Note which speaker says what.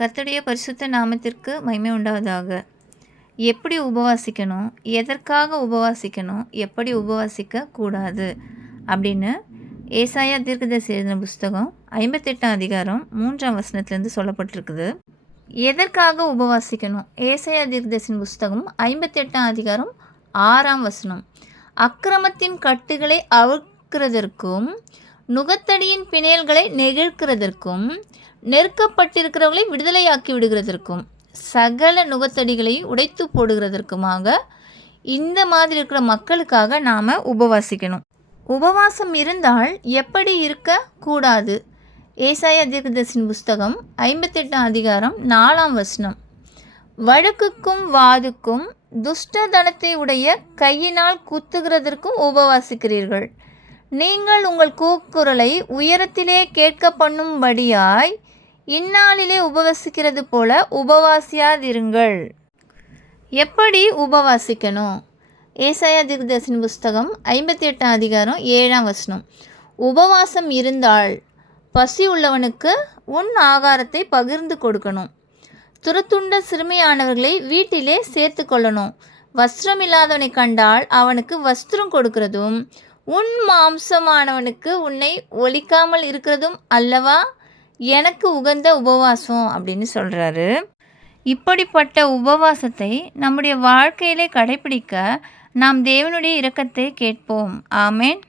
Speaker 1: கர்த்தருடைய பரிசுத்த நாமத்திற்கு மகிமை உண்டாவதாக. எப்படி உபவாசிக்கணும்? எதற்காக உபவாசிக்கணும்? எப்படி உபவாசிக்க கூடாது அப்படின்னு ஏசாயா தீர்க்கதரிசி எழுதின புஸ்தகம் ஐம்பத்தெட்டாம் அதிகாரம் மூன்றாம் வசனத்திலேருந்து சொல்லப்பட்டிருக்குது. எதற்காக உபவாசிக்கணும்? ஏசாயா தீர்க்கதரிசின் புஸ்தகம் ஐம்பத்தெட்டாம் அதிகாரம் ஆறாம் வசனம். அக்கிரமத்தின் கட்டுகளை அவுக்கிறதற்கும் நுகத்தடியின் பிணையல்களை நெகிழ்க்கிறதற்கும் நெருக்கப்பட்டிருக்கிறவர்களை விடுதலையாக்கி விடுகிறதற்கும் சகல நுகத்தடிகளை உடைத்து போடுகிறதற்குமாக இந்த மாதிரி இருக்கிற மக்களுக்காக நாம் உபவாசிக்கணும். உபவாசம் இருந்தால் எப்படி இருக்க கூடாது? ஏசாயா தீர்க்கதர்சின் புஸ்தகம் ஐம்பத்தெட்டாம் அதிகாரம் நாலாம் வசனம். வழுக்குக்கும் வாதுக்கும் துஷ்டதனத்தை உடைய கையினால் குத்துகிறதற்கும் உபவாசிக்கிறீர்கள். நீங்கள் உங்கள் கூக்குரலை உயரத்திலே கேட்க பண்ணும்படியாய் இந்நாளிலே உபவசிக்கிறது போல உபவாசியாதிருங்கள். எப்படி உபவாசிக்கணும்? ஏசாயா திர்தர்சின் புஸ்தகம் ஐம்பத்தி எட்டாம் அதிகாரம் ஏழாம் வசனம். உபவாசம் இருந்தால் பசி உள்ளவனுக்கு உன் ஆகாரத்தை பகிர்ந்து கொடுக்கணும். துரத்துண்ட சிறுமியானவர்களை வீட்டிலே சேர்த்து கொள்ளணும். வஸ்திரம் இல்லாதவனை கண்டால் அவனுக்கு வஸ்திரம் கொடுக்கிறதும் உன் மாம்சமானவனுக்கு உன்னை ஒழிக்காமல் இருக்கிறதும் அல்லவா? எனக்கு உகந்த உபவாசம் அப்படின்னு சொல்கிறாரு இப்படிப்பட்ட உபவாசத்தை நம்முடைய வாழ்க்கையிலே கடைபிடிக்க நாம் தேவனுடைய இரக்கத்தை கேட்போம். ஆமேன்.